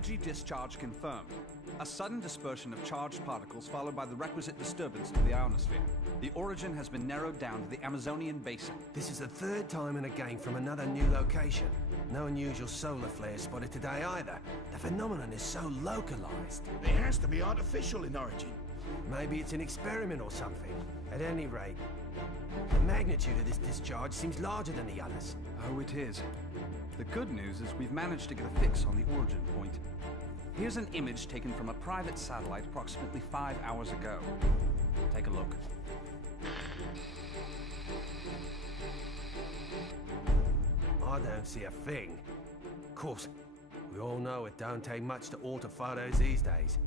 Energy discharge confirmed. A sudden dispersion of charged particles followed by the requisite disturbance to the ionosphere. The origin has been narrowed down to the Amazonian basin. This is the third time in a game from another new location. No unusual solar flares spotted today either. The phenomenon is so localized. It has to be artificial in origin. Maybe it's an experiment or something. At any rate, the magnitude of this discharge seems larger than the others. Oh, it is. The good news is we've managed to get a fix on the origin point. Here's an image taken from a private satellite approximately 5 hours ago. Take a look. I don't see a thing. Of course, we all know it don't take much to alter photos these days.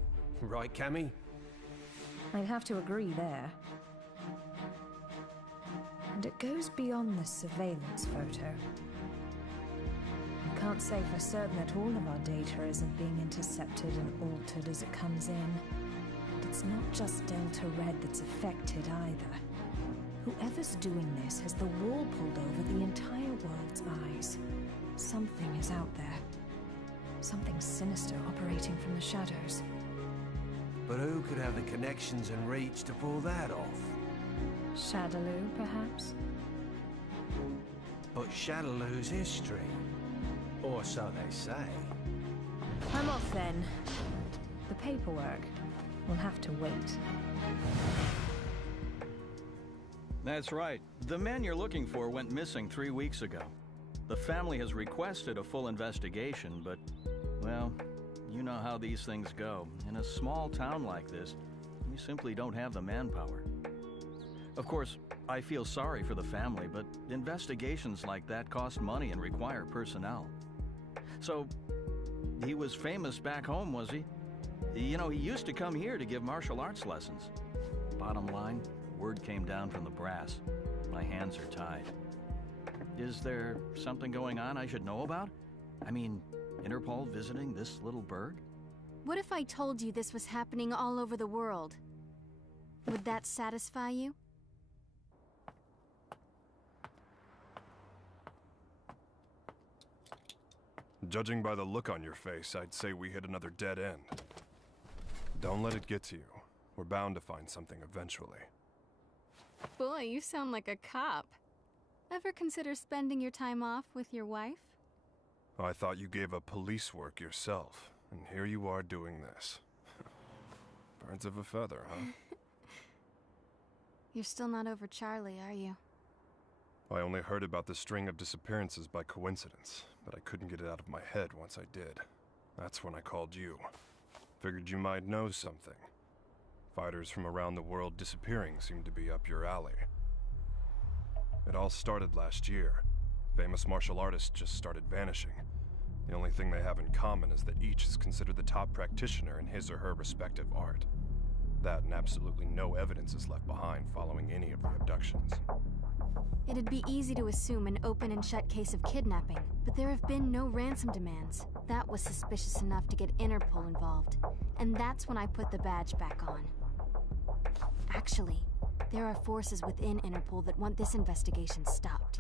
Right, Cammy? I'd have to agree there. And it goes beyond the surveillance photo. I can't say for certain that all of our data isn't being intercepted and altered as it comes in. But it's not just Delta Red that's affected either. Whoever's doing this has the wool pulled over the entire world's eyes. Something is out there. Something sinister operating from the shadows. But who could have the connections and reach to pull that off? Shadaloo, perhaps? But Shadaloo's history. Or so they say. I'm off then. The paperwork will have to wait. That's right. The man you're looking for went missing 3 weeks ago. The family has requested a full investigation, but, well, you know how these things go. In a small town like this, we simply don't have the manpower. Of course, I feel sorry for the family, but investigations like that cost money and require personnel. So, he was famous back home, was he? You know, he used to come here to give martial arts lessons. Bottom line, word came down from the brass. My hands are tied. Is there something going on I should know about? I mean, Interpol visiting this little burg? What if I told you this was happening all over the world? Would that satisfy you? Judging by the look on your face, I'd say we hit another dead end. Don't let it get to you. We're bound to find something eventually. Boy, you sound like a cop. Ever consider spending your time off with your wife? I thought you gave up police work yourself, and here you are doing this. Birds of a feather, huh? You're still not over Charlie, are you? I only heard about the string of disappearances by coincidence, but I couldn't get it out of my head once I did. That's when I called you. Figured you might know something. Fighters from around the world disappearing seemed to be up your alley. It all started last year. Famous martial artists just started vanishing. The only thing they have in common is that each is considered the top practitioner in his or her respective art. That and absolutely no evidence is left behind following any of the abductions. It'd be easy to assume an open and shut case of kidnapping, but there have been no ransom demands. That was suspicious enough to get Interpol involved, and that's when I put the badge back on. Actually, there are forces within Interpol that want this investigation stopped.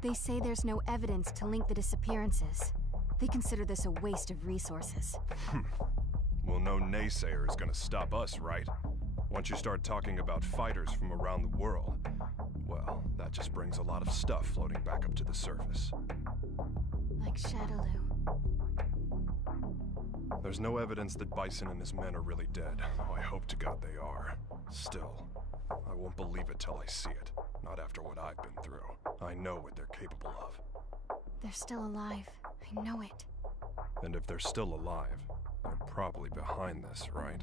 They say there's no evidence to link the disappearances. They consider this a waste of resources. Well, no naysayer is gonna stop us, right? Once you start talking about fighters from around the world, well, that just brings a lot of stuff floating back up to the surface. Like Shadaloo. There's no evidence that Bison and his men are really dead, though I hope to God they are. Still, I won't believe it till I see it. Not after what I've been through. I know what they're capable of. They're still alive. I know it. And if they're still alive, they're probably behind this, right?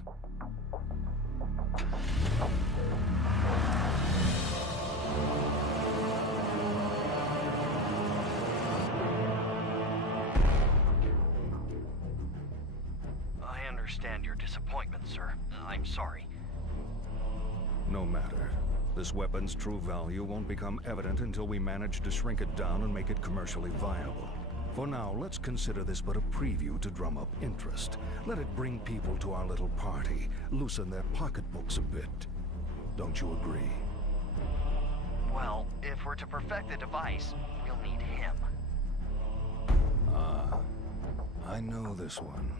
I understand your disappointment, sir. I'm sorry. No matter. This weapon's true value won't become evident until we manage to shrink it down and make it commercially viable. For now, let's consider this but a preview to drum up interest. Let it bring people to our little party, loosen their pocketbooks a bit. Don't you agree? Well, if we're to perfect the device, we'll need him. Ah, I know this one.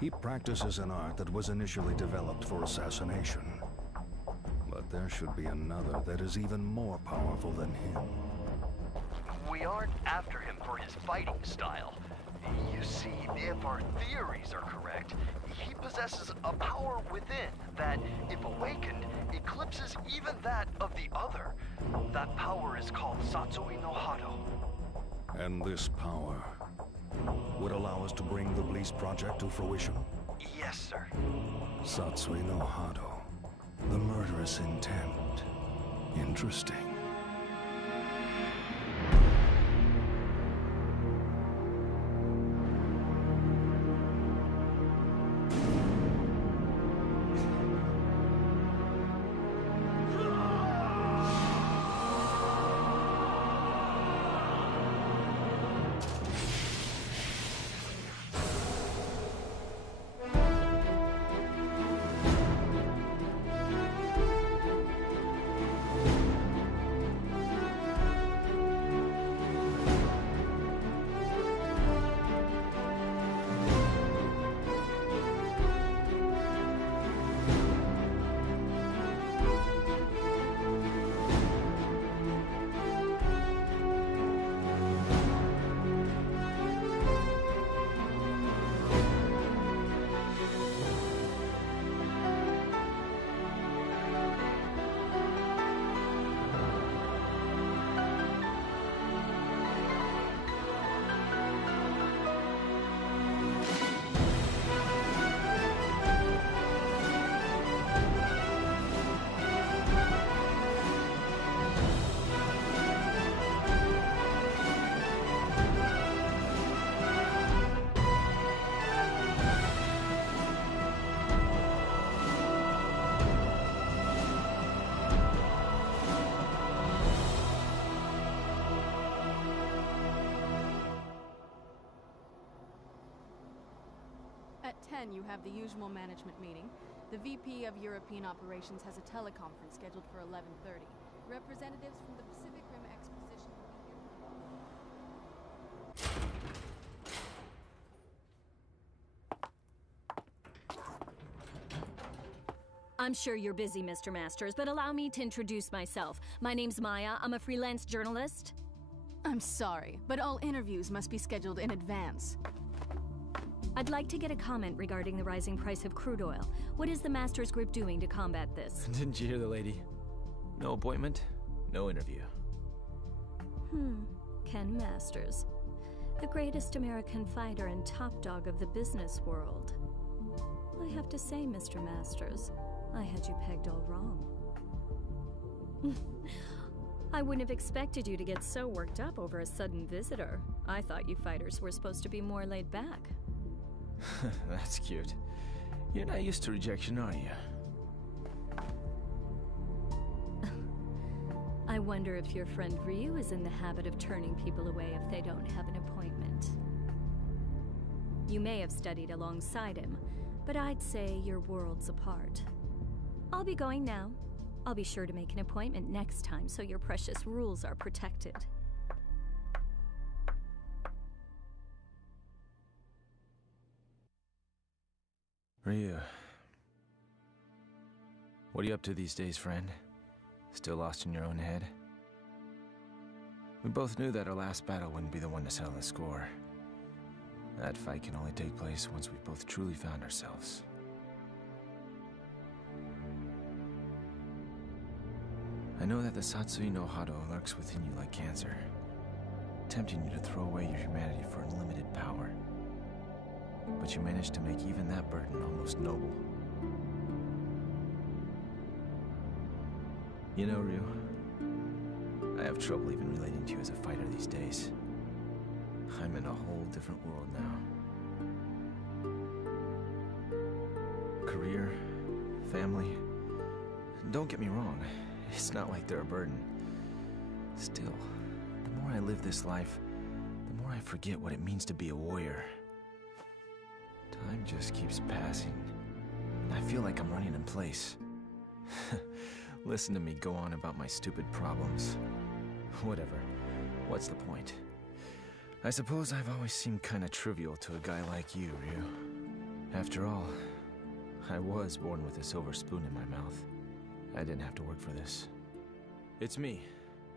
He practices an art that was initially developed for assassination. But there should be another that is even more powerful than him. We aren't after him for his fighting style. You see, if our theories are correct, he possesses a power within that, if awakened, eclipses even that of the other. That power is called Satsui no Hado. And this power would allow us to bring the Bliss Project to fruition? Yes, sir. Satsui no Hado. The murderous intent. Interesting. At 10, you have the usual management meeting. The VP of European Operations has a teleconference scheduled for 11:30. Representatives from the Pacific Rim Exposition will be here. I'm sure you're busy, Mr. Masters, but allow me to introduce myself. My name's Maya. I'm a freelance journalist. I'm sorry, but all interviews must be scheduled in advance. I'd like to get a comment regarding the rising price of crude oil. What is the Masters Group doing to combat this? Didn't you hear the lady? No appointment, no interview. Ken Masters. The greatest American fighter and top dog of the business world. I have to say, Mr. Masters, I had you pegged all wrong. I wouldn't have expected you to get so worked up over a sudden visitor. I thought you fighters were supposed to be more laid back. That's cute. You're not used to rejection, are you? I wonder if your friend Ryu is in the habit of turning people away if they don't have an appointment. You may have studied alongside him, but I'd say you're worlds apart. I'll be going now. I'll be sure to make an appointment next time so your precious rules are protected. Ryu. What are you up to these days, friend? Still lost in your own head? We both knew that our last battle wouldn't be the one to settle the score. That fight can only take place once we've both truly found ourselves. I know that the Satsui no Hado lurks within you like cancer, tempting you to throw away your humanity for unlimited power. But you managed to make even that burden almost noble. You know, Ryu, I have trouble even relating to you as a fighter these days. I'm in a whole different world now. Career, family. Don't get me wrong, it's not like they're a burden. Still, the more I live this life, the more I forget what it means to be a warrior. Time just keeps passing, and I feel like I'm running in place. Listen to me go on about my stupid problems. Whatever. What's the point? I suppose I've always seemed kinda trivial to a guy like you, Ryu. After all, I was born with a silver spoon in my mouth. I didn't have to work for this. It's me.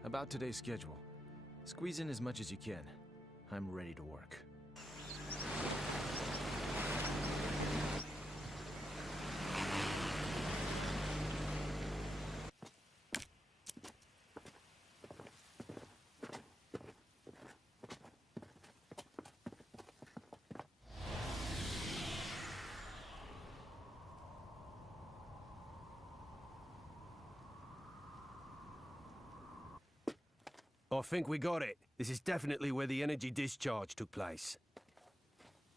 About today's schedule. Squeeze in as much as you can. I'm ready to work. I think we got it. This is definitely where the energy discharge took place.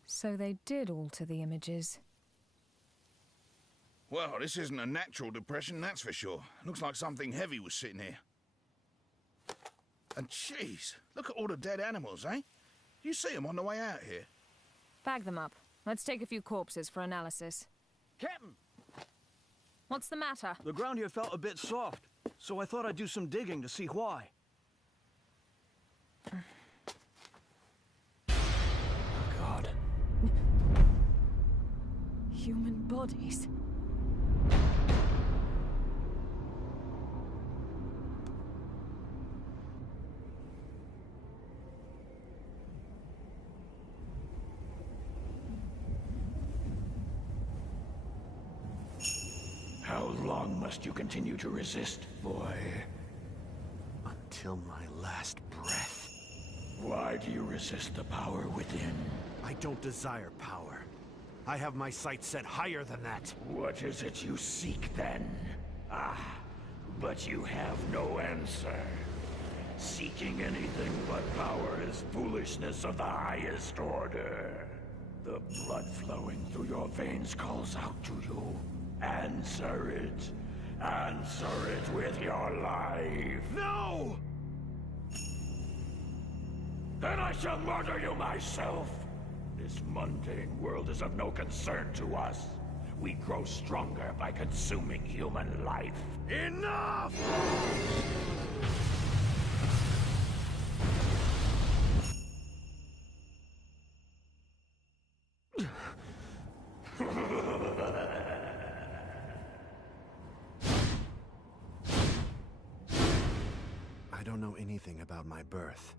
So they did alter the images. Well, this isn't a natural depression, that's for sure. Looks like something heavy was sitting here. And jeez, look at all the dead animals, eh? You see them on the way out here? Bag them up. Let's take a few corpses for analysis. Captain! What's the matter? The ground here felt a bit soft, so I thought I'd do some digging to see why. God. Human bodies. How long must you continue to resist, boy? Until my last breath. Why do you resist the power within? I don't desire power. I have my sights set higher than that. What is it you seek, then? Ah, but you have no answer. Seeking anything but power is foolishness of the highest order. The blood flowing through your veins calls out to you. Answer it. Answer it with your life. No! Then I shall murder you myself. This mundane world is of no concern to us. We grow stronger by consuming human life. Enough! I don't know anything about my birth.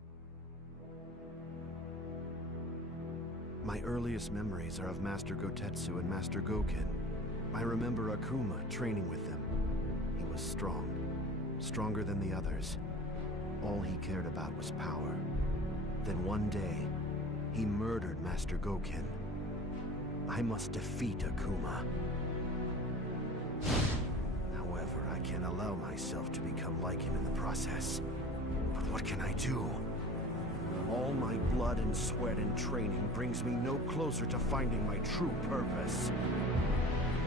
My earliest memories are of Master Gotetsu and Master Goken. I remember Akuma training with them. He was strong, stronger than the others. All he cared about was power. Then one day, he murdered Master Goken. I must defeat Akuma. However, I can't allow myself to become like him in the process. But what can I do? All my blood and sweat and training brings me no closer to finding my true purpose.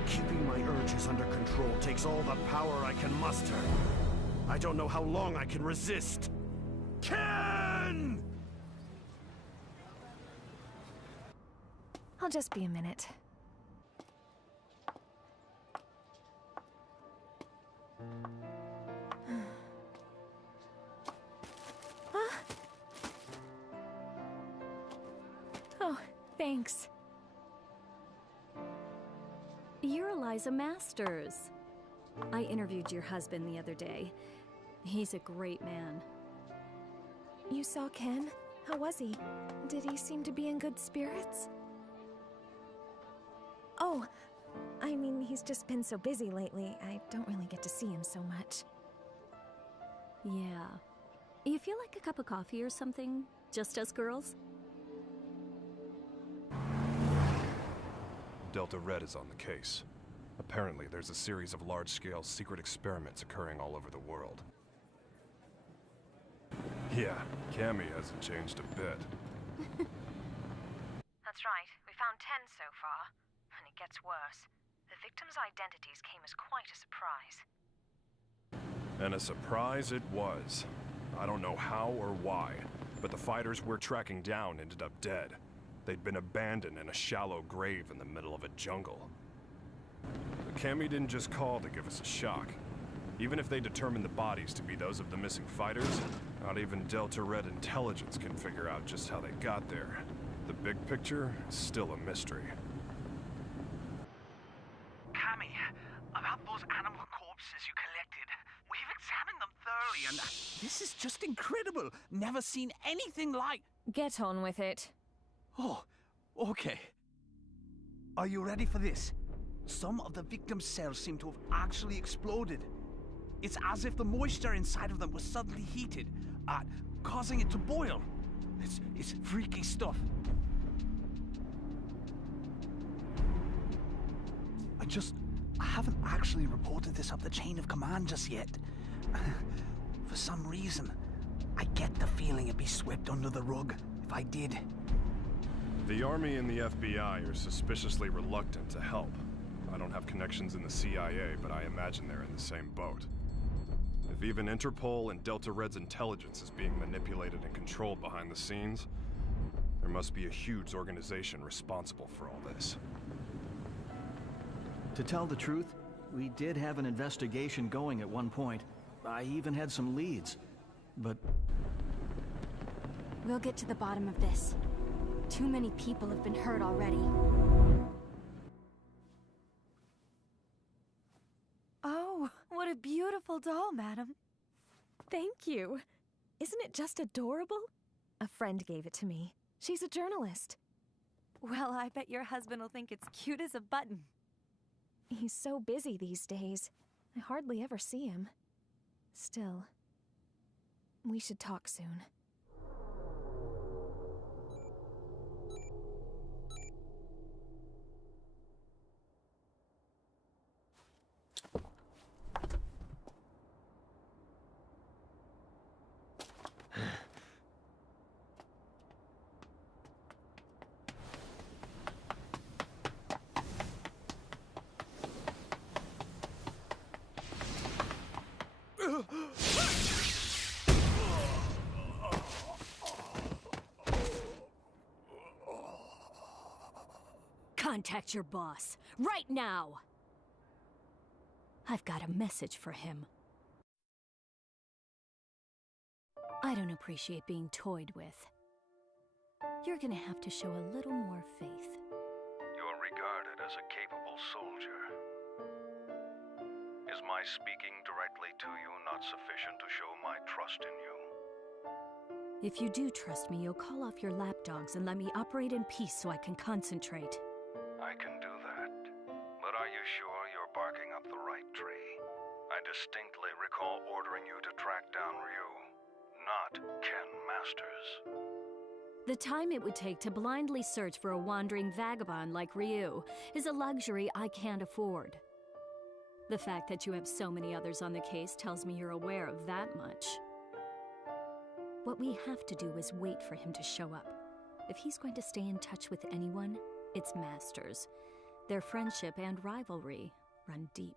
Keeping my urges under control takes all the power I can muster. I don't know how long I can resist. Ken! I'll just be a minute. Oh, thanks. You're Eliza Masters. I interviewed your husband the other day. He's a great man. You saw Ken? How was he? Did he seem to be in good spirits? Oh, I mean, he's just been so busy lately. I don't really get to see him so much. Yeah. You feel like a cup of coffee or something? Just us girls? Delta Red is on the case. Apparently, there's a series of large-scale secret experiments occurring all over the world. Yeah, Cammy hasn't changed a bit. That's right. We found 10 so far. And it gets worse. The victims' identities came as quite a surprise. And a surprise it was. I don't know how or why, but the fighters we're tracking down ended up dead. They'd been abandoned in a shallow grave in the middle of a jungle. But Cammy didn't just call to give us a shock. Even if they determine the bodies to be those of the missing fighters, not even Delta Red intelligence can figure out just how they got there. The big picture is still a mystery. just incredible. Never seen anything like... Get on with it. Oh, okay. Are you ready for this? Some of the victims' cells seem to have actually exploded. It's as if the moisture inside of them was suddenly heated, causing it to boil. It's freaky stuff. I haven't actually reported this up the chain of command just yet. For some reason, I get the feeling it'd be swept under the rug if I did. The Army and the FBI are suspiciously reluctant to help. I don't have connections in the CIA, but I imagine they're in the same boat. If even Interpol and Delta Red's intelligence is being manipulated and controlled behind the scenes, there must be a huge organization responsible for all this. To tell the truth, we did have an investigation going at one point. I even had some leads, but... We'll get to the bottom of this. Too many people have been hurt already. Oh, what a beautiful doll, madam. Thank you. Isn't it just adorable? A friend gave it to me. She's a journalist. Well, I bet your husband will think it's cute as a button. He's so busy these days. I hardly ever see him. Still, we should talk soon. Contact your boss, right now! I've got a message for him. I don't appreciate being toyed with. You're gonna have to show a little more faith. You're regarded as a capable soldier. Is my speaking directly to you not sufficient to show my trust in you? If you do trust me, you'll call off your lapdogs and let me operate in peace so I can concentrate. I can do that. But are you sure you're barking up the right tree? I distinctly recall ordering you to track down Ryu, not Ken Masters. The time it would take to blindly search for a wandering vagabond like Ryu is a luxury I can't afford. The fact that you have so many others on the case tells me you're aware of that much. What we have to do is wait for him to show up. If he's going to stay in touch with anyone, it's Masters. Their friendship and rivalry run deep.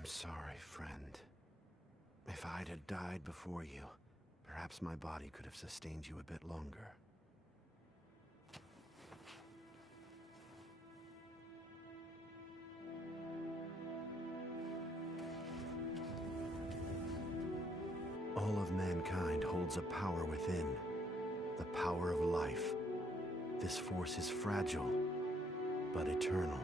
I'm sorry, friend. If I'd had died before you, perhaps my body could have sustained you a bit longer. All of mankind holds a power within, the power of life. This force is fragile, but eternal.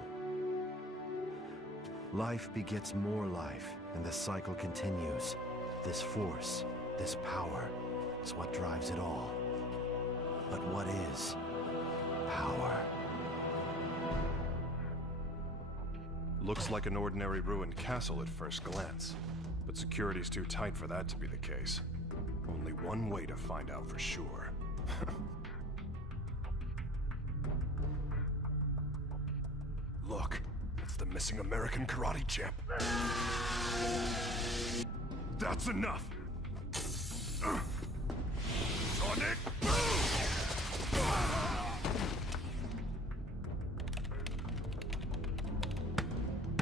Life begets more life, and the cycle continues. This force, this power, is what drives it all. But what is? Power. Looks like an ordinary ruined castle at first glance, but security's too tight for that to be the case. Only one way to find out for sure. Look, it's the missing American karate champ. That's enough! Sonic Boom!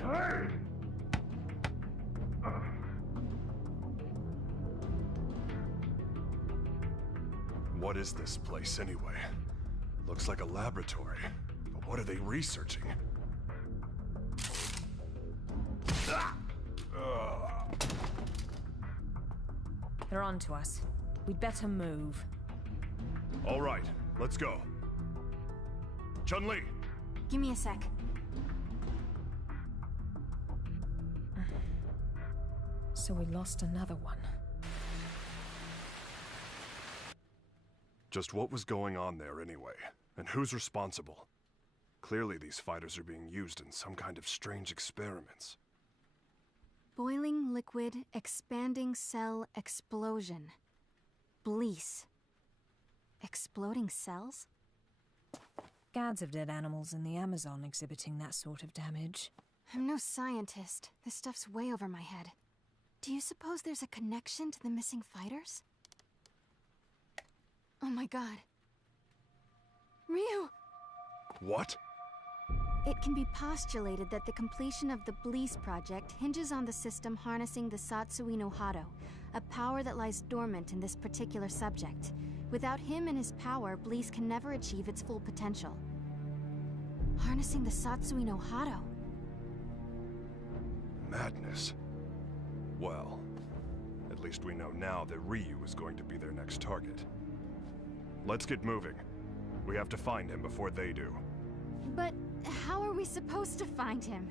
Hey! What is this place anyway? Looks like a laboratory, but what are they researching? They're on to us. We'd better move. All right, let's go. Chun-Li! Give me a sec. So we lost another one. Just what was going on there anyway? And who's responsible? Clearly these fighters are being used in some kind of strange experiments. Boiling liquid, expanding cell explosion. Blease. Exploding cells? Scads of dead animals in the Amazon exhibiting that sort of damage. I'm no scientist. This stuff's way over my head. Do you suppose there's a connection to the missing fighters? Oh my god. Ryu! What? It can be postulated that the completion of the Blease project hinges on the system harnessing the Satsui no Hado, a power that lies dormant in this particular subject. Without him and his power, Blease can never achieve its full potential. Harnessing the Satsui no Hado. Madness. Well, at least we know now that Ryu is going to be their next target. Let's get moving. We have to find him before they do. But how are we supposed to find him?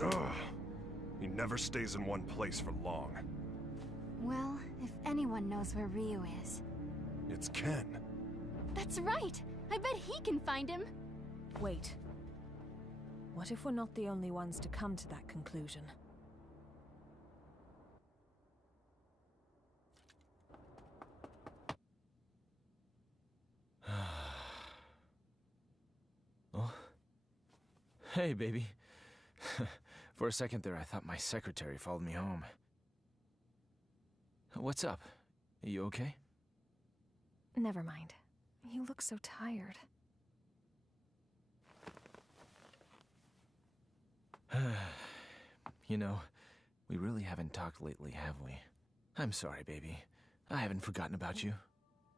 Ugh. He never stays in one place for long. Well, if anyone knows where Ryu is... It's Ken. That's right! I bet he can find him! Wait. What if we're not the only ones to come to that conclusion? Oh. Hey, baby. For a second there, I thought my secretary followed me home. What's up? Are you okay? Never mind. You look so tired. You know, we really haven't talked lately, have we? I'm sorry, baby. I haven't forgotten about you.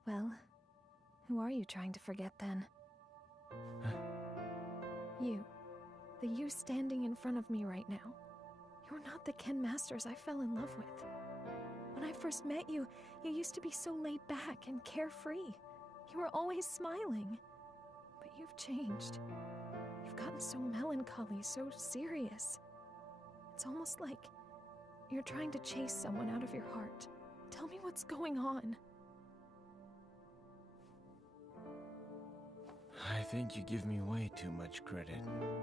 Well, who are you trying to forget then? Huh? You. The you standing in front of me right now. You're not the Ken Masters I fell in love with. When I first met you, you used to be so laid back and carefree. You were always smiling. But you've changed. You've gotten so melancholy, so serious. It's almost like you're trying to chase someone out of your heart. Tell me what's going on. I think you give me way too much credit.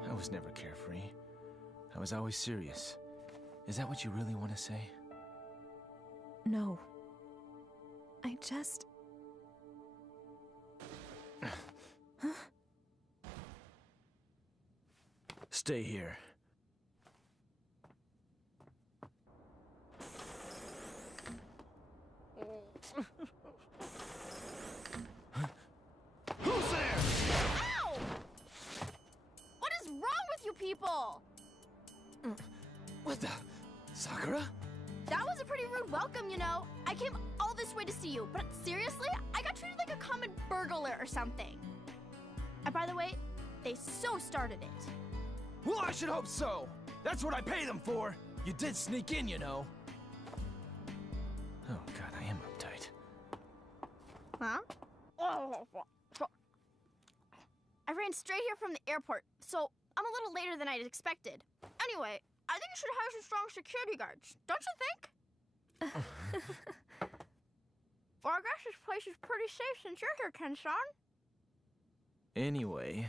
I was never carefree. I was always serious. Is that what you really want to say? No. I just... Huh? Stay here. Who's there? Ow! What is wrong with you people? What the? Sakura? That was a pretty rude welcome, you know. I came all this way to see you, but seriously, I got treated like a common burglar or something. And by the way, they so started it. Well, I should hope so. That's what I pay them for. You did sneak in, you know. Oh god, I am uptight. Huh? I ran straight here from the airport, so I'm a little later than I'd expected. Anyway, I think you should hire some strong security guards, don't you think? Well, I guess this place is pretty safe since you're here, Ken-san. Anyway,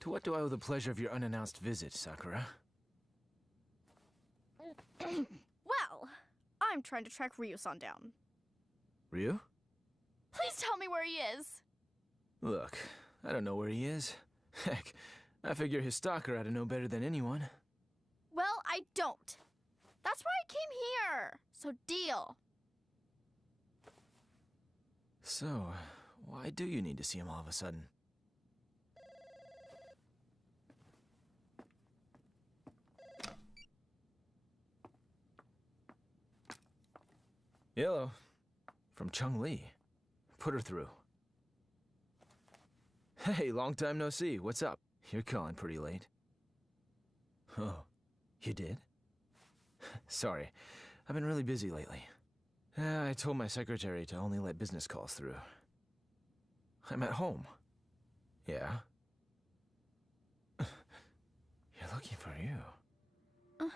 to what do I owe the pleasure of your unannounced visit, Sakura? Well, I'm trying to track Ryu-san down. Ryu? Please tell me where he is! Look, I don't know where he is. Heck, I figure his stalker ought to know better than anyone. Well, I don't. That's why I came here. So deal. So, why do you need to see him all of a sudden? Hello. From Chun-Li. Put her through. Hey, long time no see. What's up? You're calling pretty late. Oh, you did? Sorry, I've been really busy lately. I told my secretary to only let business calls through. I'm at home. Yeah? You're looking for you.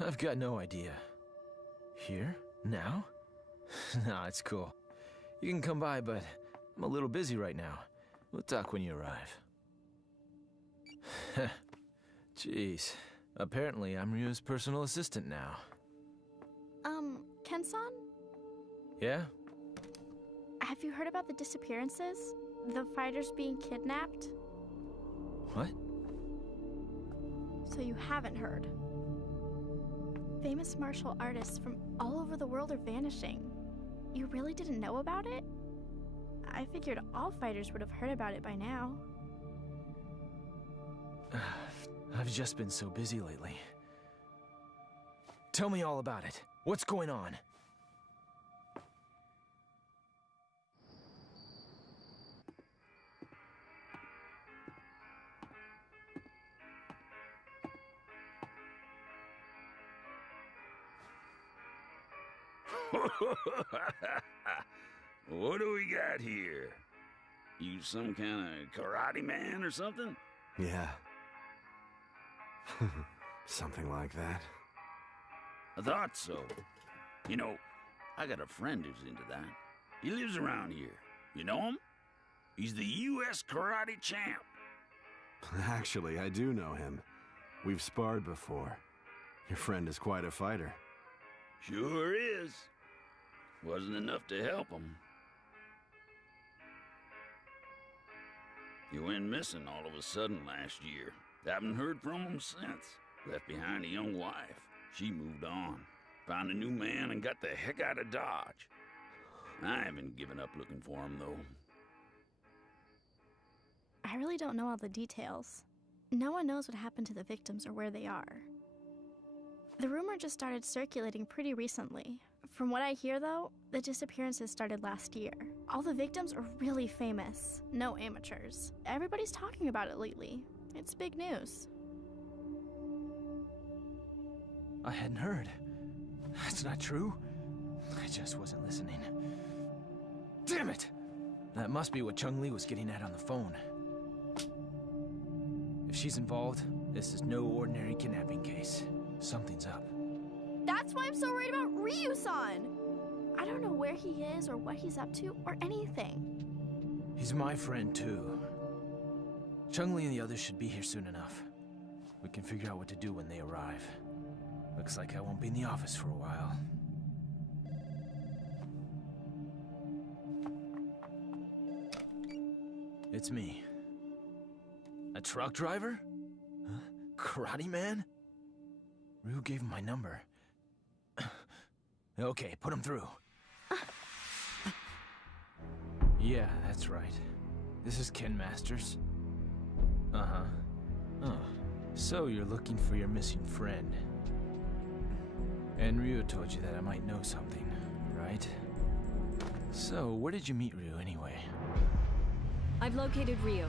I've got no idea. Here? Now? Nah, it's cool. You can come by, but I'm a little busy right now. We'll talk when you arrive. Jeez. Apparently, I'm Ryu's personal assistant now. Ken-san? Yeah? Have you heard about the disappearances? The fighters being kidnapped? What? So you haven't heard. Famous martial artists from all over the world are vanishing. You really didn't know about it? I figured all fighters would have heard about it by now. I've just been so busy lately. Tell me all about it. What's going on? What do we got here? You some kind of karate man or something? Yeah. Something like that. I thought so. You know, I got a friend who's into that. He lives around here. You know him? He's the U.S. karate champ. Actually, I do know him. We've sparred before. Your friend is quite a fighter. Sure is. Wasn't enough to help him. He went missing all of a sudden last year. Haven't heard from him since. Left behind a young wife. She moved on. Found a new man and got the heck out of Dodge. I haven't given up looking for him, though. I really don't know all the details. No one knows what happened to the victims or where they are. The rumor just started circulating pretty recently. From what I hear, though, the disappearances started last year. All the victims are really famous. No amateurs. Everybody's talking about it lately. It's big news. I hadn't heard. That's not true. I just wasn't listening. Damn it! That must be what Chun-Li was getting at on the phone. If she's involved, this is no ordinary kidnapping case. Something's up. That's why I'm so worried about Ryu-san! I don't know where he is or what he's up to or anything. He's my friend, too. Chun-Li and the others should be here soon enough. We can figure out what to do when they arrive. Looks like I won't be in the office for a while. It's me. A truck driver? Huh? Karate man? Ryu gave him my number. Okay, put him through. Yeah, that's right. This is Ken Masters. Uh-huh. Oh, so you're looking for your missing friend. And Ryu told you that I might know something, right? So, where did you meet Ryu anyway? I've located Ryu.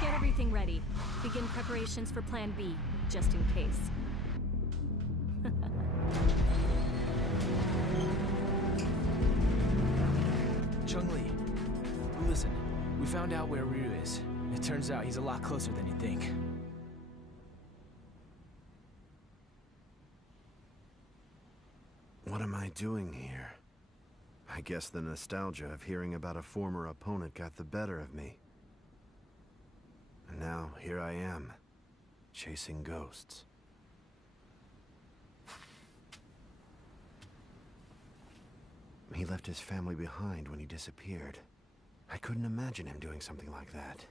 Get everything ready. Begin preparations for Plan B, just in case. Chun-Li, listen. We found out where Ryu is. It turns out he's a lot closer than you think. What am I doing here? I guess the nostalgia of hearing about a former opponent got the better of me. And now, here I am, chasing ghosts. He left his family behind when he disappeared. I couldn't imagine him doing something like that.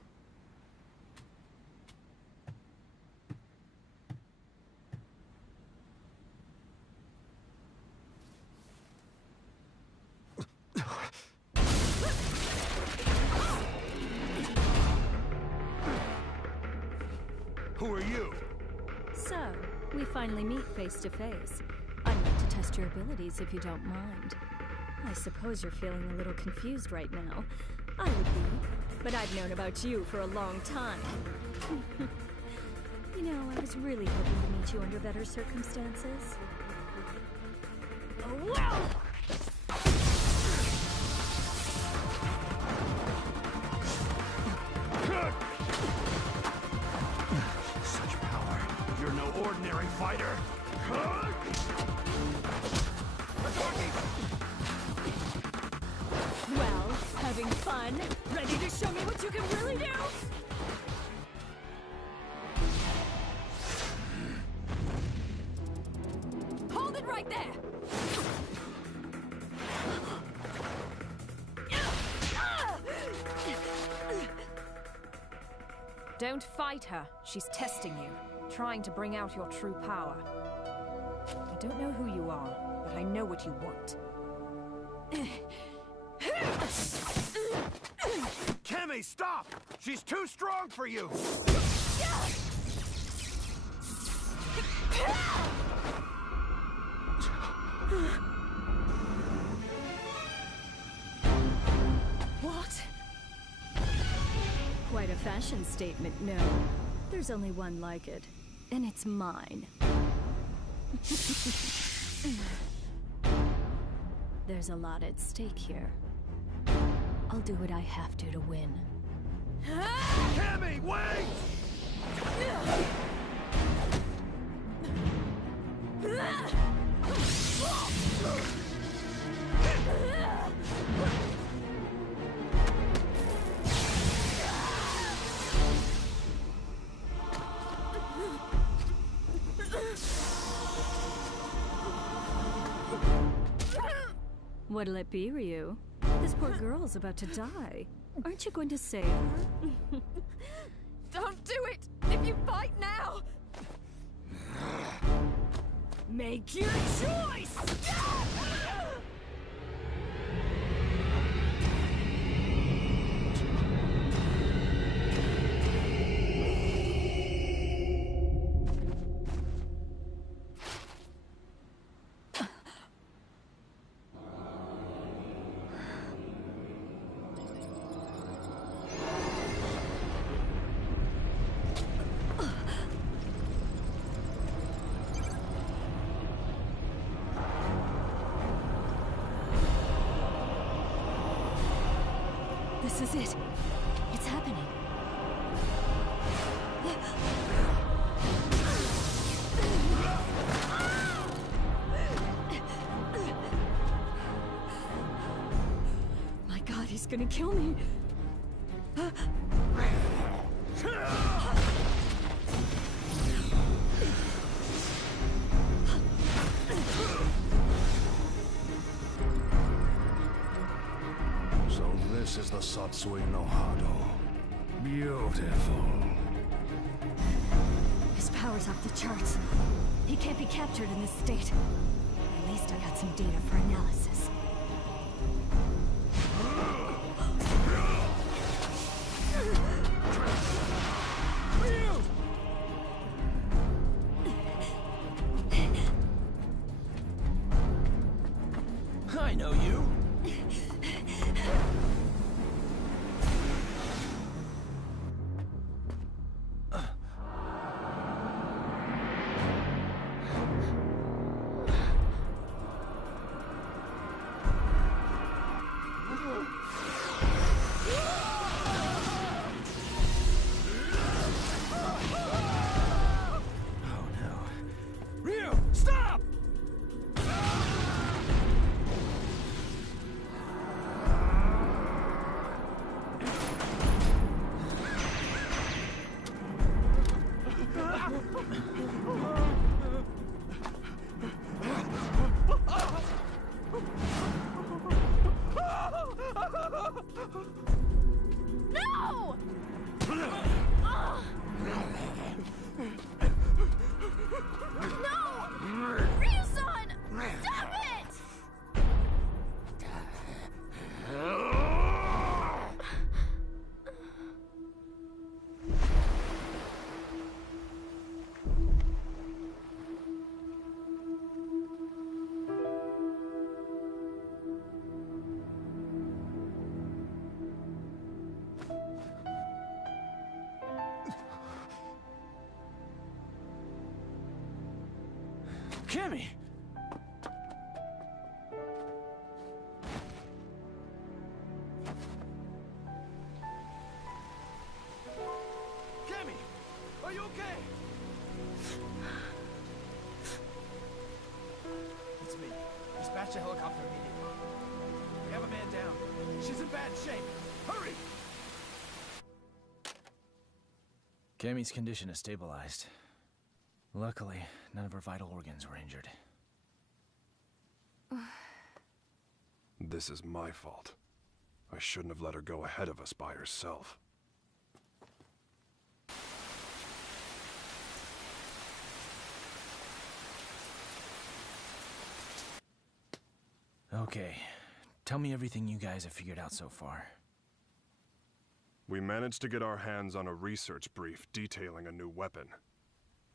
Who are you? So, we finally meet face to face. I'd like to test your abilities if you don't mind. I suppose you're feeling a little confused right now. I would be, but I've known about you for a long time. You know, I was really hoping to meet you under better circumstances. Oh, wow! Such power. You're no ordinary fighter. Well, having fun? Ready to show me what you can really do? Hold it right there! Don't fight her. She's testing you, trying to bring out your true power. I don't know who you are, but I know what you want. Cammy, stop! She's too strong for you! What? Quite a fashion statement, no. There's only one like it, and it's mine. There's a lot at stake here. I'll do what I have to win. Cammy, wait! What'll it be, Ryu? This poor girl's about to die. Aren't you going to save her? Don't do it! If you fight now! Make your choice! This is it. It's happening. My God, he's gonna kill me. This is the Satsui no Hado. Beautiful. His power's off the charts. He can't be captured in this state. At least I got some data for analysis. I know you. Cammy! Cammy! Are you okay? It's me. Dispatch a helicopter immediately. We have a man down. She's in bad shape. Hurry! Cammy's condition is stabilized. Luckily, none of her vital organs were injured. This is my fault. I shouldn't have let her go ahead of us by herself. Okay, tell me everything you guys have figured out so far. We managed to get our hands on a research brief detailing a new weapon.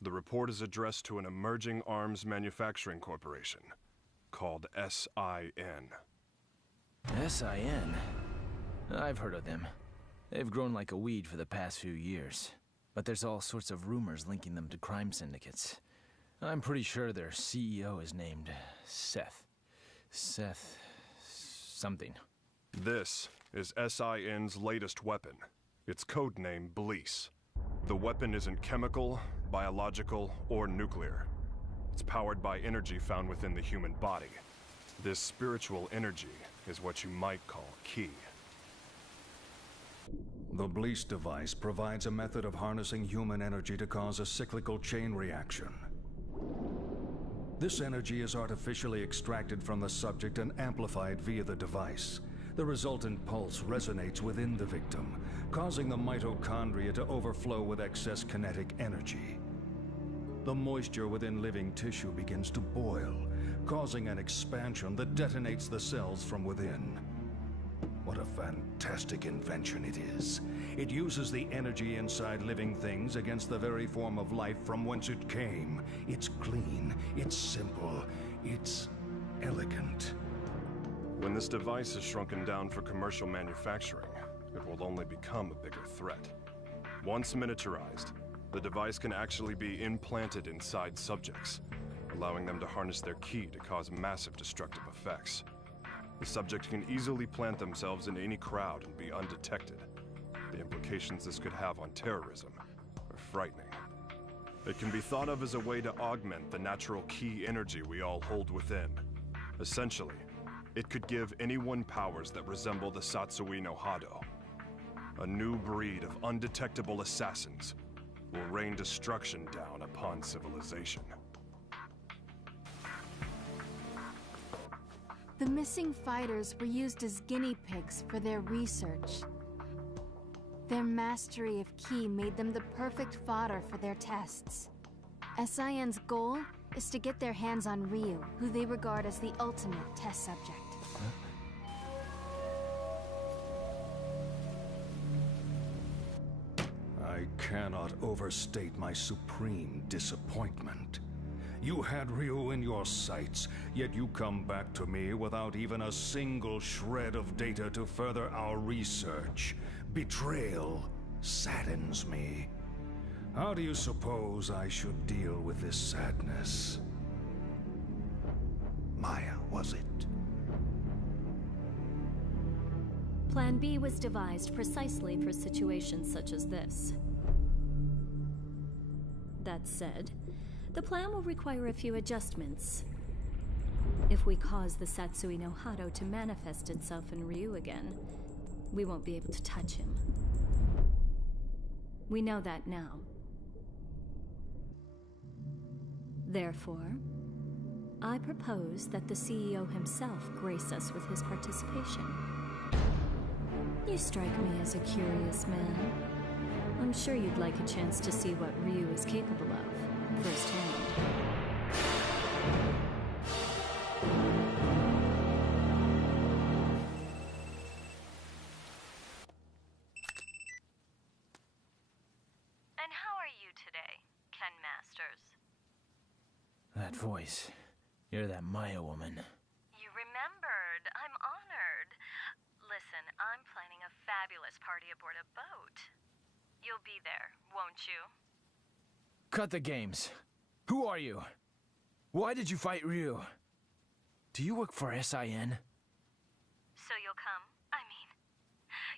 The report is addressed to an emerging arms manufacturing corporation called SIN. SIN? I've heard of them. They've grown like a weed for the past few years. But there's all sorts of rumors linking them to crime syndicates. I'm pretty sure their CEO is named Seth. Seth... something. This is SIN's latest weapon. Its codename Bleece. The weapon isn't chemical, biological, or nuclear. It's powered by energy found within the human body. This spiritual energy is what you might call ki. The Bleece device provides a method of harnessing human energy to cause a cyclical chain reaction. This energy is artificially extracted from the subject and amplified via the device. The resultant pulse resonates within the victim, causing the mitochondria to overflow with excess kinetic energy. The moisture within living tissue begins to boil, causing an expansion that detonates the cells from within. What a fantastic invention it is. It uses the energy inside living things against the very form of life from whence it came. It's clean, it's simple, it's elegant. When this device is shrunken down for commercial manufacturing, it will only become a bigger threat. Once miniaturized, the device can actually be implanted inside subjects, allowing them to harness their ki to cause massive destructive effects. The subject can easily plant themselves in any crowd and be undetected. The implications this could have on terrorism are frightening. It can be thought of as a way to augment the natural ki energy we all hold within. Essentially, it could give anyone powers that resemble the Satsui no Hado. A new breed of undetectable assassins will rain destruction down upon civilization. The missing fighters were used as guinea pigs for their research. Their mastery of ki made them the perfect fodder for their tests. SIN's goal is to get their hands on Ryu, who they regard as the ultimate test subject. I cannot overstate my supreme disappointment. You had Ryu in your sights, yet you come back to me without even a single shred of data to further our research. Betrayal saddens me. How do you suppose I should deal with this sadness? Maya, was it? Plan B was devised precisely for situations such as this. That said, the plan will require a few adjustments. If we cause the Satsui no Hado to manifest itself in Ryu again, we won't be able to touch him. We know that now. Therefore, I propose that the CEO himself grace us with his participation. You strike me as a curious man. I'm sure you'd like a chance to see what Ryu is capable of, firsthand. And how are you today, Ken Masters? That voice. You're that Maya woman. You remembered. I'm honored. Listen, I'm planning a fabulous party aboard a boat. You'll be there, won't you? Cut the games. Who are you? Why did you fight Ryu? Do you work for SIN? So you'll come? I mean,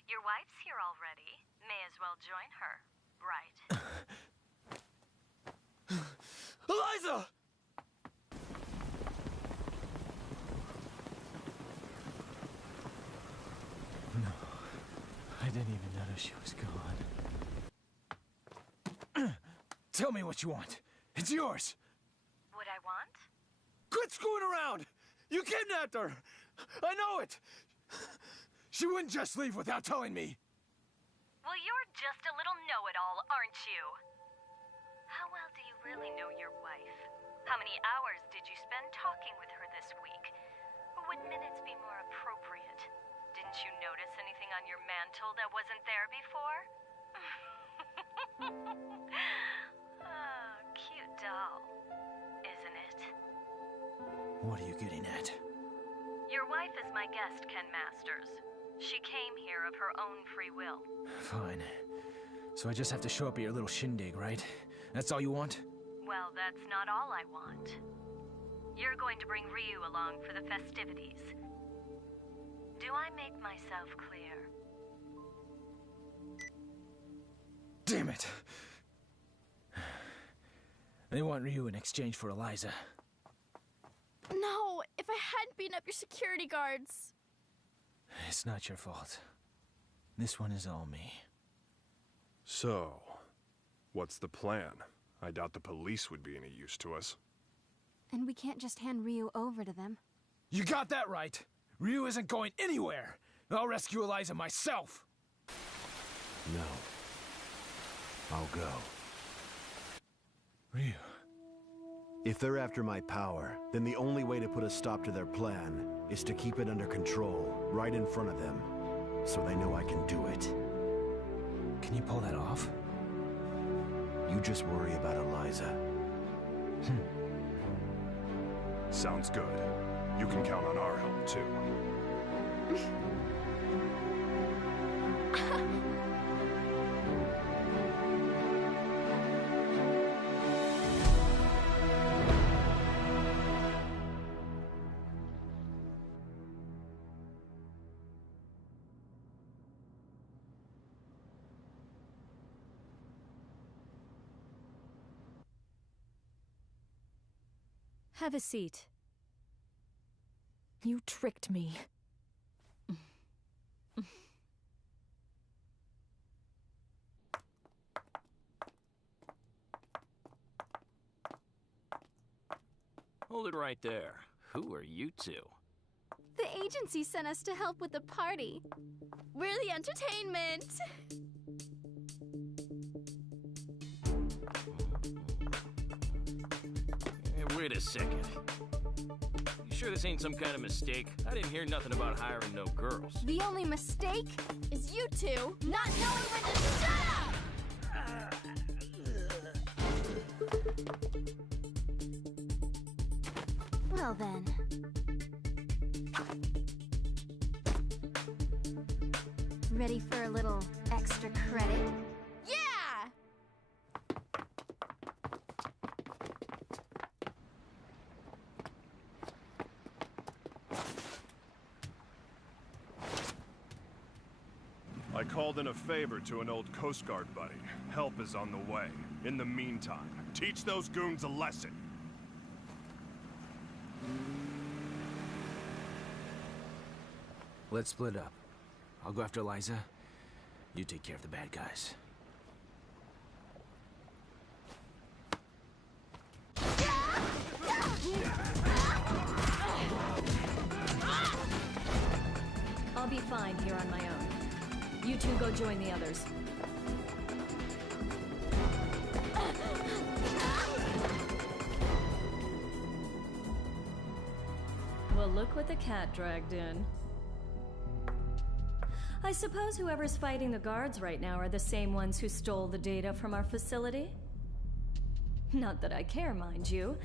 your wife's here already. May as well join her, right? Eliza! No, I didn't even notice she was gone. Tell me what you want. It's yours. What I want? Quit screwing around! You kidnapped her! I know it! She wouldn't just leave without telling me. Well, you're just a little know-it-all, aren't you? How well do you really know your wife? How many hours did you spend talking with her this week? Or would minutes be more appropriate? Didn't you notice anything on your mantle that wasn't there before? Oh, cute doll, isn't it? What are you getting at? Your wife is my guest, Ken Masters. She came here of her own free will. Fine. So I just have to show up at your little shindig, right? That's all you want? Well, that's not all I want. You're going to bring Ryu along for the festivities. Do I make myself clear? Damn it! I want Ryu in exchange for Eliza. No! If I hadn't beaten up your security guards! It's not your fault. This one is all me. So, what's the plan? I doubt the police would be any use to us. And we can't just hand Ryu over to them. You got that right! Ryu isn't going anywhere! I'll rescue Eliza myself! No. I'll go. Ryu. If they're after my power, then the only way to put a stop to their plan is to keep it under control, right in front of them, so they know I can do it. Can you pull that off? You just worry about Eliza. Sounds good. You can count on our help, too. Have a seat. You tricked me. Hold it right there. Who are you two? The agency sent us to help with the party. We're the entertainment! Hey, wait a second. You sure this ain't some kind of mistake? I didn't hear nothing about hiring no girls. The only mistake is you two not knowing when to shut up! Well then. Ready for a little extra credit? Yeah! I called in a favor to an old Coast Guard buddy. Help is on the way. In the meantime, teach those goons a lesson. Let's split up. I'll go after Eliza. You take care of the bad guys. I'll be fine here on my own. You two go join the others. Well, look what the cat dragged in. I suppose whoever's fighting the guards right now are the same ones who stole the data from our facility? Not that I care, mind you.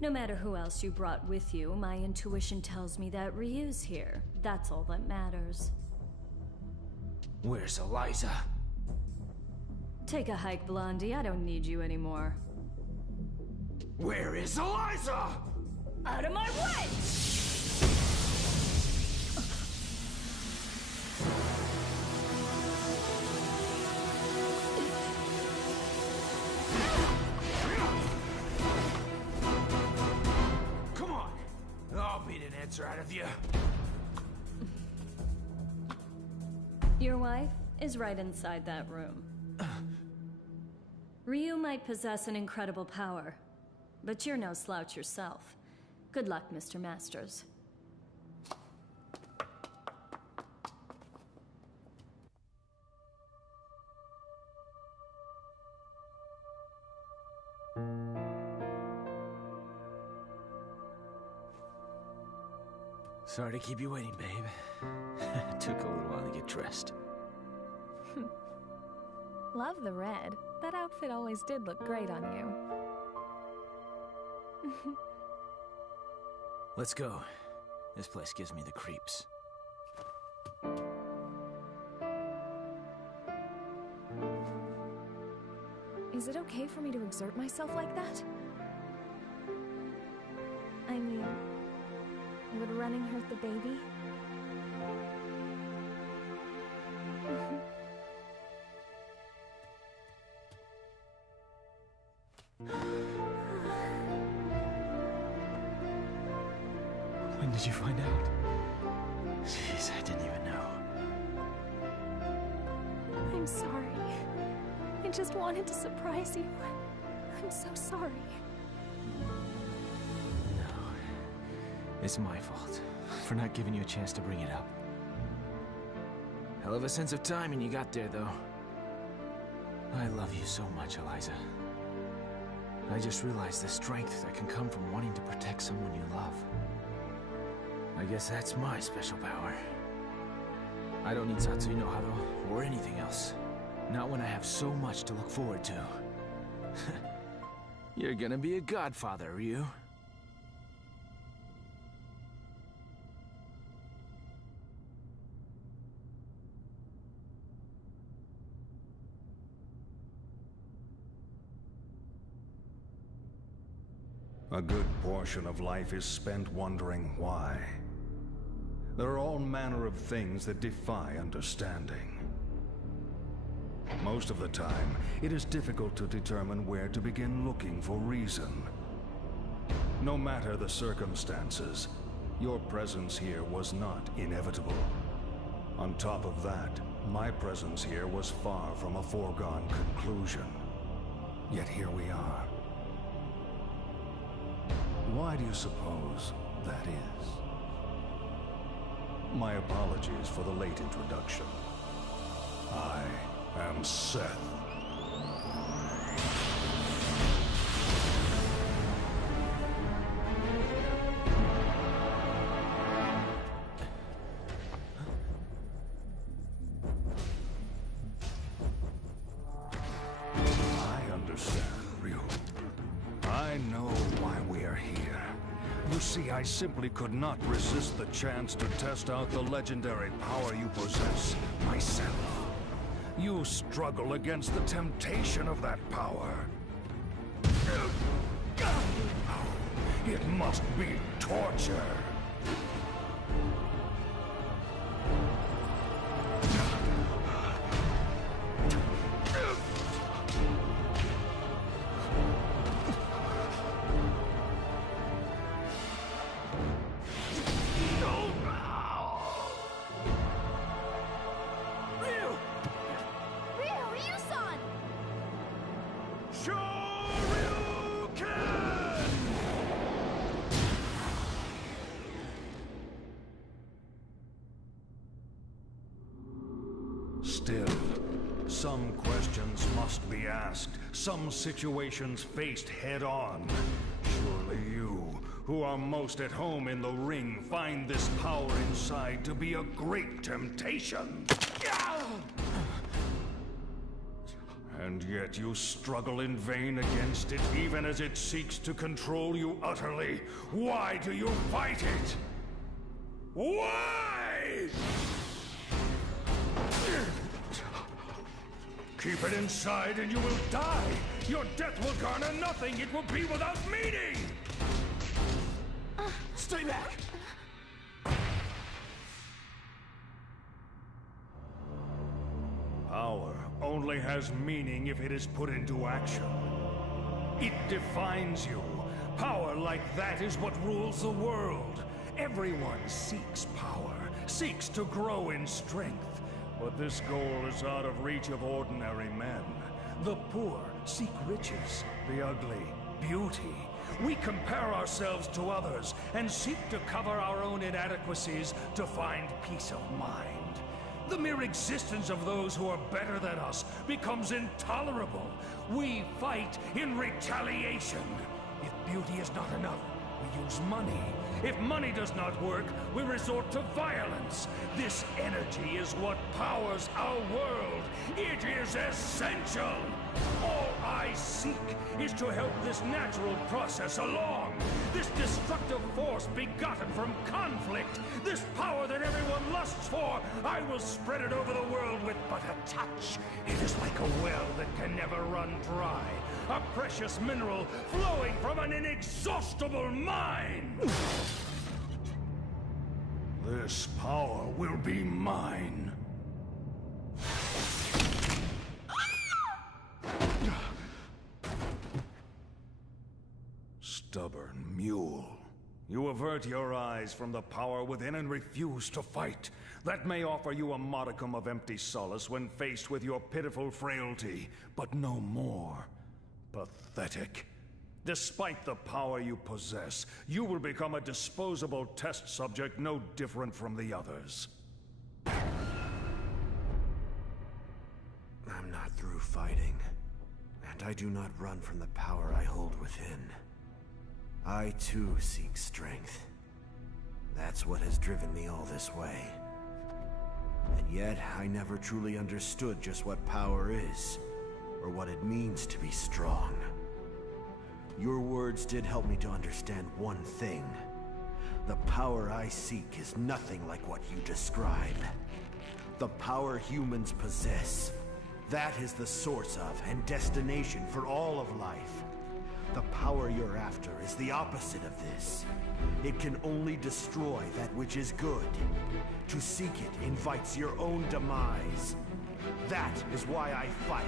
No matter who else you brought with you, my intuition tells me that Ryu's here. That's all that matters. Where's Eliza? Take a hike, Blondie. I don't need you anymore. Where is Eliza? Out of my way! Come on! I'll beat an answer out of you. Your wife is right inside that room. Ryu might possess an incredible power, but you're no slouch yourself. Good luck, Mr. Masters. Sorry to keep you waiting, babe. It took a little while to get dressed. Love the red. That outfit always did look great on you. Let's go. This place gives me the creeps. Is it okay for me to exert myself like that? I mean, would running hurt the baby? When did you find out? Jeez, I didn't even know. I'm sorry. I just wanted to surprise you. I'm so sorry. No. It's my fault for not giving you a chance to bring it up. Hell of a sense of timing you got there, though. I love you so much, Eliza. I just realized the strength that can come from wanting to protect someone you love. I guess that's my special power. I don't need Satsui no Hado or anything else. Not when I have so much to look forward to. You're gonna be a godfather, Ryu. A good portion of life is spent wondering why. There are all manner of things that defy understanding. Most of the time, it is difficult to determine where to begin looking for reason. No matter the circumstances, your presence here was not inevitable. On top of that, my presence here was far from a foregone conclusion. Yet here we are. Why do you suppose that is? My apologies for the late introduction. I am Seth. I understand, Ryu. I know why we are here. You see, I simply could not resist the chance to test out the legendary power you possess myself. You struggle against the temptation of that power. It must be torture. Still, some questions must be asked, some situations faced head-on. Surely you, who are most at home in the ring, find this power inside to be a great temptation. And yet you struggle in vain against it, even as it seeks to control you utterly. Why do you fight it? Why? Keep it inside and you will die. Your death will garner nothing. It will be without meaning. Stay back! Power only has meaning if it is put into action. It defines you. Power like that is what rules the world. Everyone seeks power, seeks to grow in strength. But this goal is out of reach of ordinary men. The poor seek riches, the ugly, beauty. We compare ourselves to others and seek to cover our own inadequacies to find peace of mind. The mere existence of those who are better than us becomes intolerable. We fight in retaliation. If beauty is not enough, we use money. If money does not work, we resort to violence. This energy is what powers our world. It is essential. All I seek is to help this natural process along. This destructive force begotten from conflict. This power that everyone lusts for. I will spread it over the world with but a touch. It is like a well that can never run dry. A precious mineral flowing from an inexhaustible mine. This power will be mine. Stubborn mule. You avert your eyes from the power within and refuse to fight. That may offer you a modicum of empty solace when faced with your pitiful frailty, but no more. Pathetic. Despite the power you possess, you will become a disposable test subject no different from the others. I'm not through fighting, and I do not run from the power I hold within. I too seek strength. That's what has driven me all this way. And yet, I never truly understood just what power is, or what it means to be strong. Your words did help me to understand one thing. The power I seek is nothing like what you describe. The power humans possess. That is the source of and destination for all of life. The power you're after is the opposite of this. It can only destroy that which is good. To seek it invites your own demise. That is why I fight.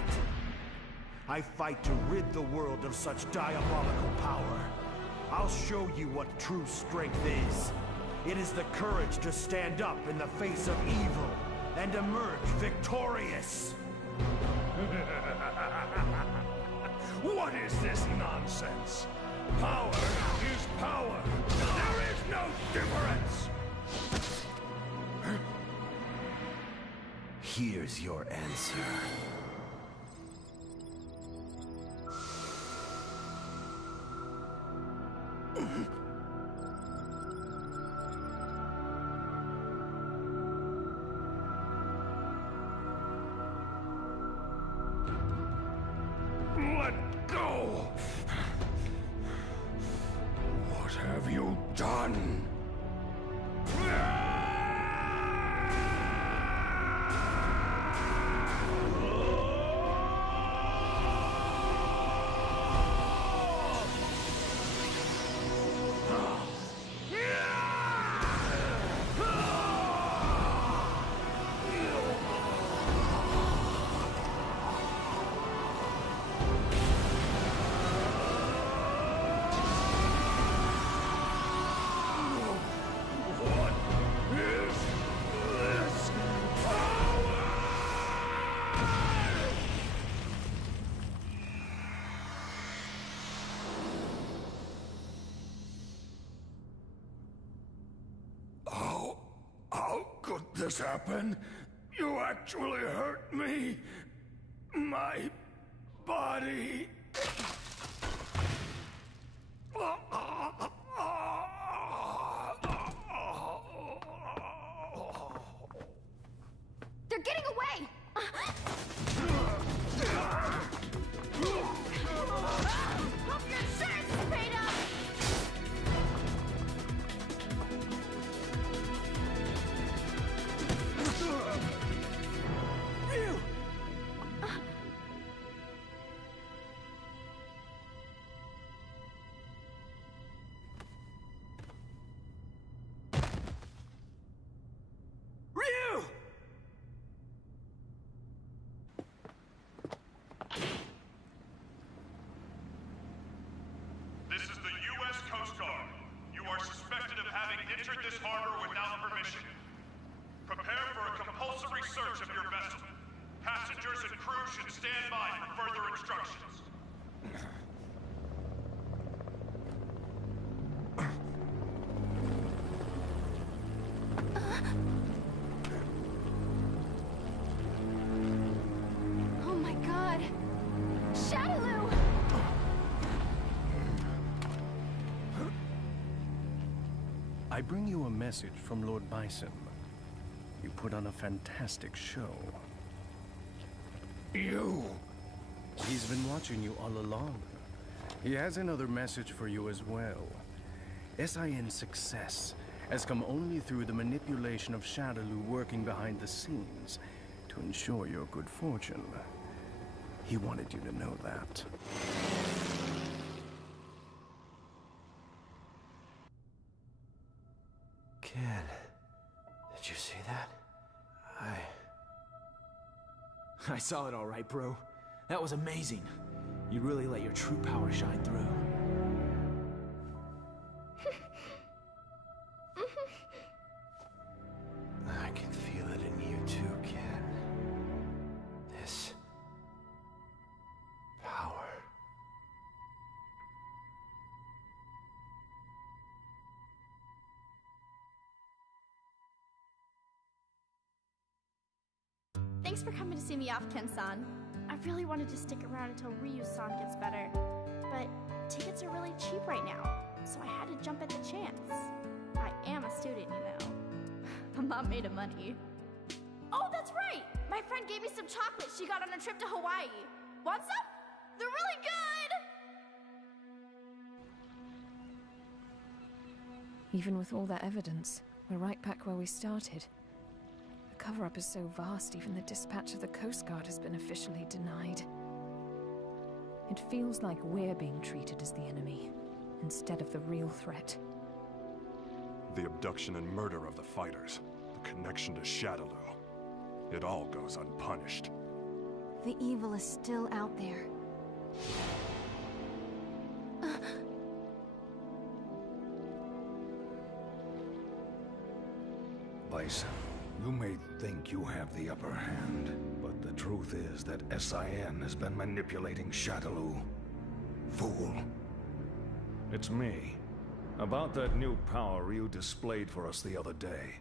I fight to rid the world of such diabolical power. I'll show you what true strength is. It is the courage to stand up in the face of evil and emerge victorious. What is this nonsense? Power is power. There is no difference. Here's your answer. Let go! What have you done? How could this happen? You actually hurt me. My body. They're getting away! Hope your insurance is paid up! entered this harbor without permission. Prepare for a compulsory search of your vessel. Passengers and crew should stand by for further instructions. Oh my god! Shadaloo! I bring you a message from Lord Bison. You put on a fantastic show. You! He's been watching you all along. He has another message for you as well. SIN's success has come only through the manipulation of Shadaloo working behind the scenes to ensure your good fortune. He wanted you to know that. Ken, did you see that? I saw it all right, bro. That was amazing. You really let your true power shine through. I can feel it in you too, Ken. This power. Thanks for coming to see me off, Ken-san. I really wanted to stick around until Ryu-san gets better, but tickets are really cheap right now, so I had to jump at the chance. I am a student, you know. I'm not made of money. Oh, that's right! My friend gave me some chocolates she got on a trip to Hawaii. Want some? They're really good! Even with all that evidence, we're right back where we started. The cover-up is so vast, even the dispatch of the Coast Guard has been officially denied. It feels like we're being treated as the enemy, instead of the real threat. The abduction and murder of the fighters, the connection to Shadaloo. It all goes unpunished. The evil is still out there. Bison, you may think you have the upper hand, but the truth is that SIN has been manipulating Shadaloo. Fool. It's me. About that new power you displayed for us the other day.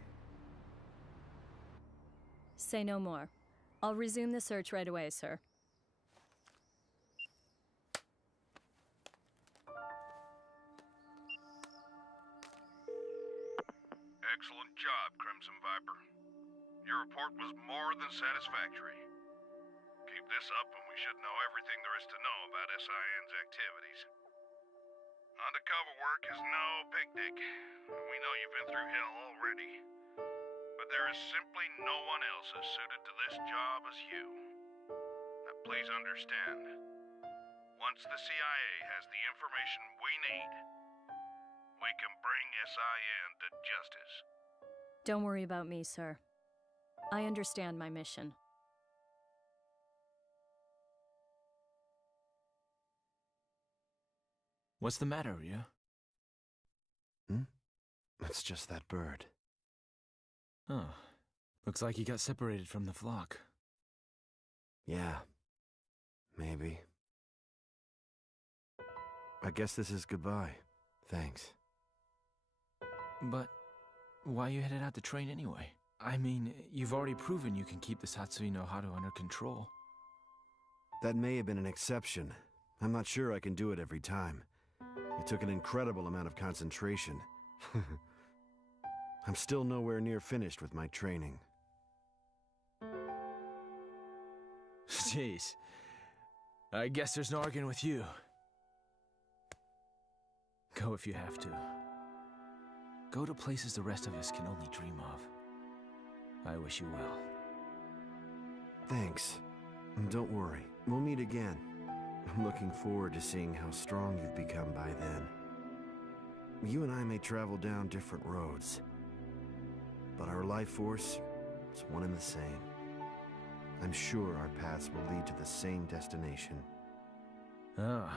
Say no more. I'll resume the search right away, sir. Excellent job, Crimson Viper. Your report was more than satisfactory. Keep this up and we should know everything there is to know about SIN's activities. Undercover work is no picnic. We know you've been through hell already. But there is simply no one else as suited to this job as you. Now please understand, once the CIA has the information we need, we can bring SIN to justice. Don't worry about me, sir. I understand my mission. What's the matter, Ryu? It's just that bird. Oh. Looks like he got separated from the flock. Yeah. Maybe. I guess this is goodbye. Thanks. But why you headed out to train anyway? I mean, you've already proven you can keep the Satsui no Haru under control. That may have been an exception. I'm not sure I can do it every time. It took an incredible amount of concentration. I'm still nowhere near finished with my training. Jeez. I guess there's no arguing with you. Go if you have to. Go to places the rest of us can only dream of. I wish you well. Thanks. Don't worry. We'll meet again. I'm looking forward to seeing how strong you've become by then. You and I may travel down different roads, but our life force is one and the same. I'm sure our paths will lead to the same destination. Oh,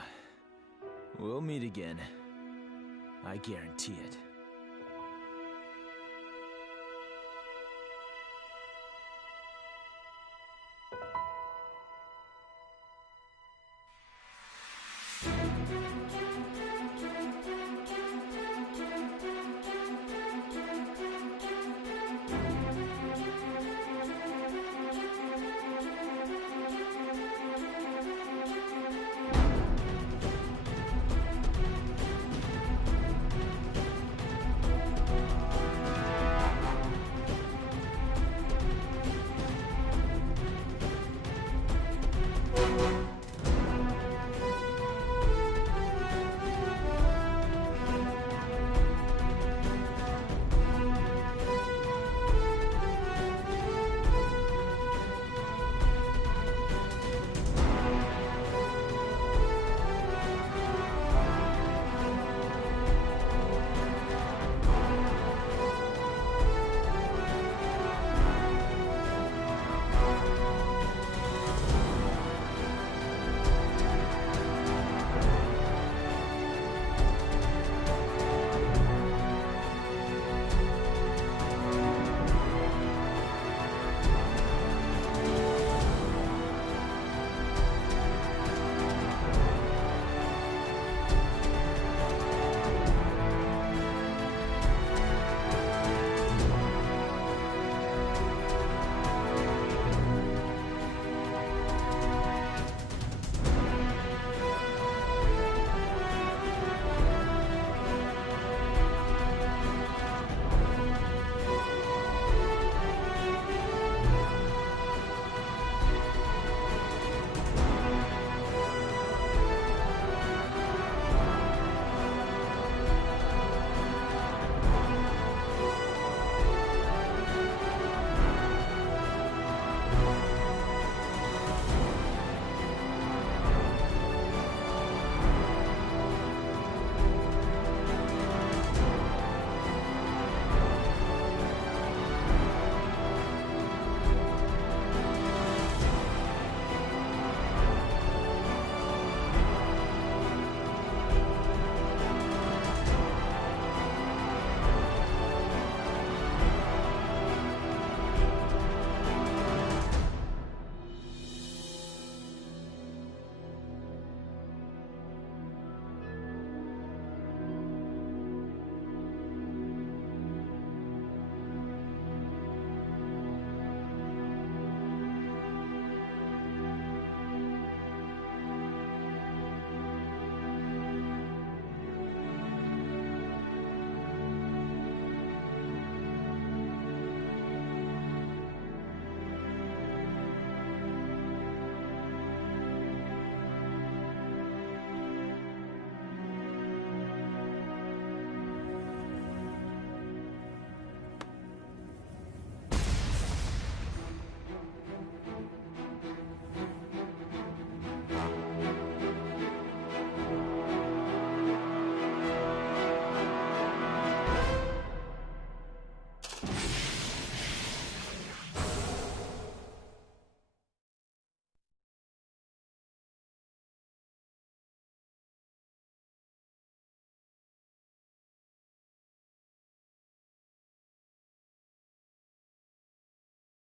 we'll meet again. I guarantee it.